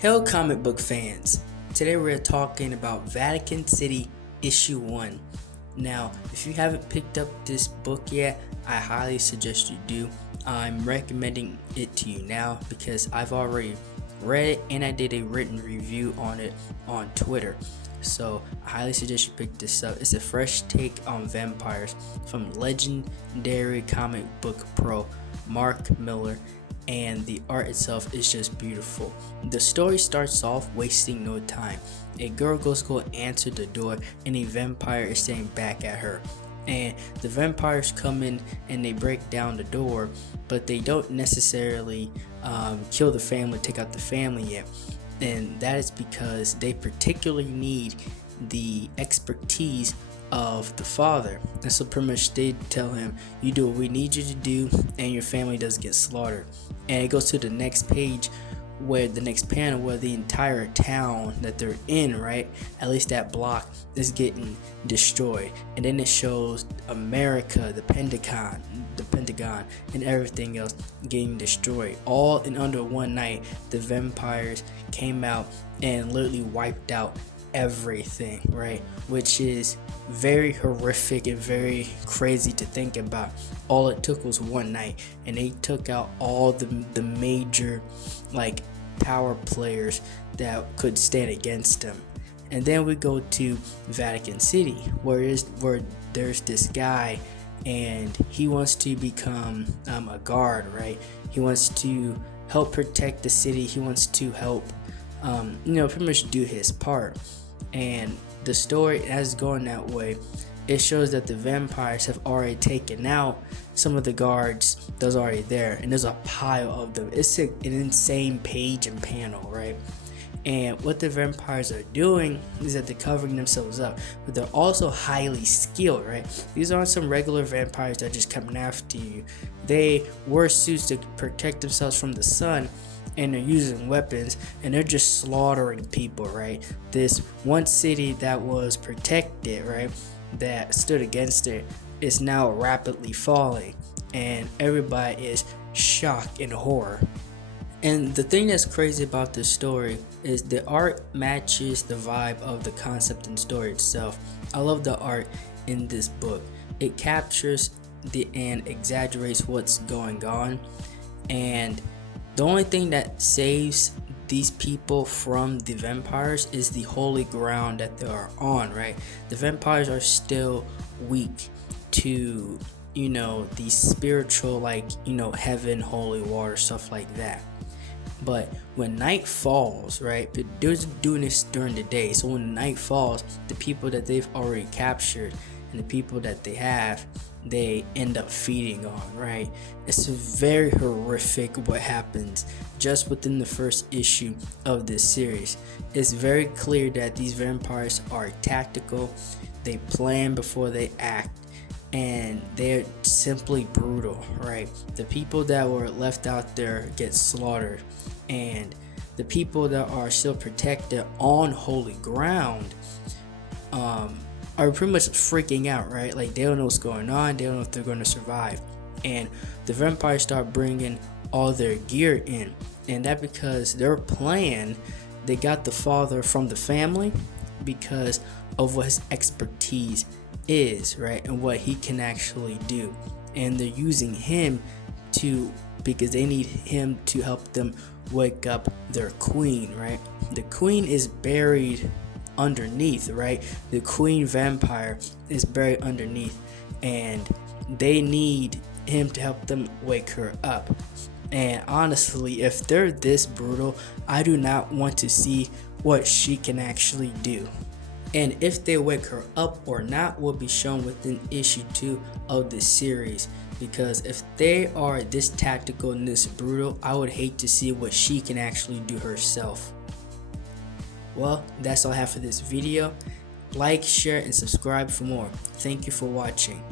Hello comic book fans, today we're talking about Vatican City issue 1. Now, if you haven't picked up this book yet, I highly suggest you do. I'm recommending it to you now because I've already read it and I did a written review on it on Twitter. So I highly suggest you pick this up. It's a fresh take on vampires from legendary comic book pro Mark Miller, and the art itself is just beautiful. The story starts off wasting no time. A girl goes to go answer the door and a vampire is staring back at her. And the vampires come in and they break down the door, but they don't necessarily kill the family, take out the family yet. And that is because they particularly need the expertise of the father. And so pretty much they tell him, you do what we need you to do and your family doesn't get slaughtered. And it goes to the next page, where the next panel, where the entire town that they're in, right, at least that block, is getting destroyed. And then it shows America, the Pentagon and everything else getting destroyed, all in under one night. The vampires came out and literally wiped out everything, right, which is very horrific and very crazy to think about. All it took was one night and they took out all the major power players that could stand against them. And then we go to Vatican City, where there's this guy and he wants to become a guard, right? He wants to help protect the city. He wants to help pretty much do his part. And the story, as going that way, it shows that the vampires have already taken out some of the guards that's already there, and there's a pile of them. It's an insane page and panel, right? And what the vampires are doing is that they're covering themselves up, but they're also highly skilled, right? These aren't some regular vampires that are just coming after you. They wear suits to protect themselves from the sun, and they're using weapons, and they're just slaughtering people, right? This one city that was protected, right, that stood against it, is now rapidly falling, and everybody is shocked and horror. And the thing that's crazy about this story is the art matches the vibe of the concept and story itself. I love the art in this book. It captures and exaggerates what's going on, and the only thing that saves these people from the vampires is the holy ground that they are on, right? The vampires are still weak to, the spiritual, heaven, holy water, stuff like that. But when night falls, right, they're doing this during the day. So when night falls, the people that they've already captured and the people that they have, they end up feeding on, right? It's very horrific what happens just within the first issue of this series. It's very clear that these vampires are tactical. They plan before they act, and they're simply brutal, right? The people that were left out there get slaughtered, and the people that are still protected on holy ground are pretty much freaking out, right? They don't know what's going on. They don't know if they're going to survive. And the vampires start bringing all their gear in, and that because their plan, they got the father from the family because of what his expertise is, right, and what he can actually do. And they're using him because they need him to help them wake up their queen, right? The queen is buried underneath, right? The queen vampire is buried underneath, and they need him to help them wake her up. And honestly, if they're this brutal, I do not want to see what she can actually do. And if they wake her up or not will be shown within issue 2 of this series, because if they are this tactical and this brutal, I would hate to see what she can actually do herself. Well, that's all I have for this video. Like, share, and subscribe for more. Thank you for watching.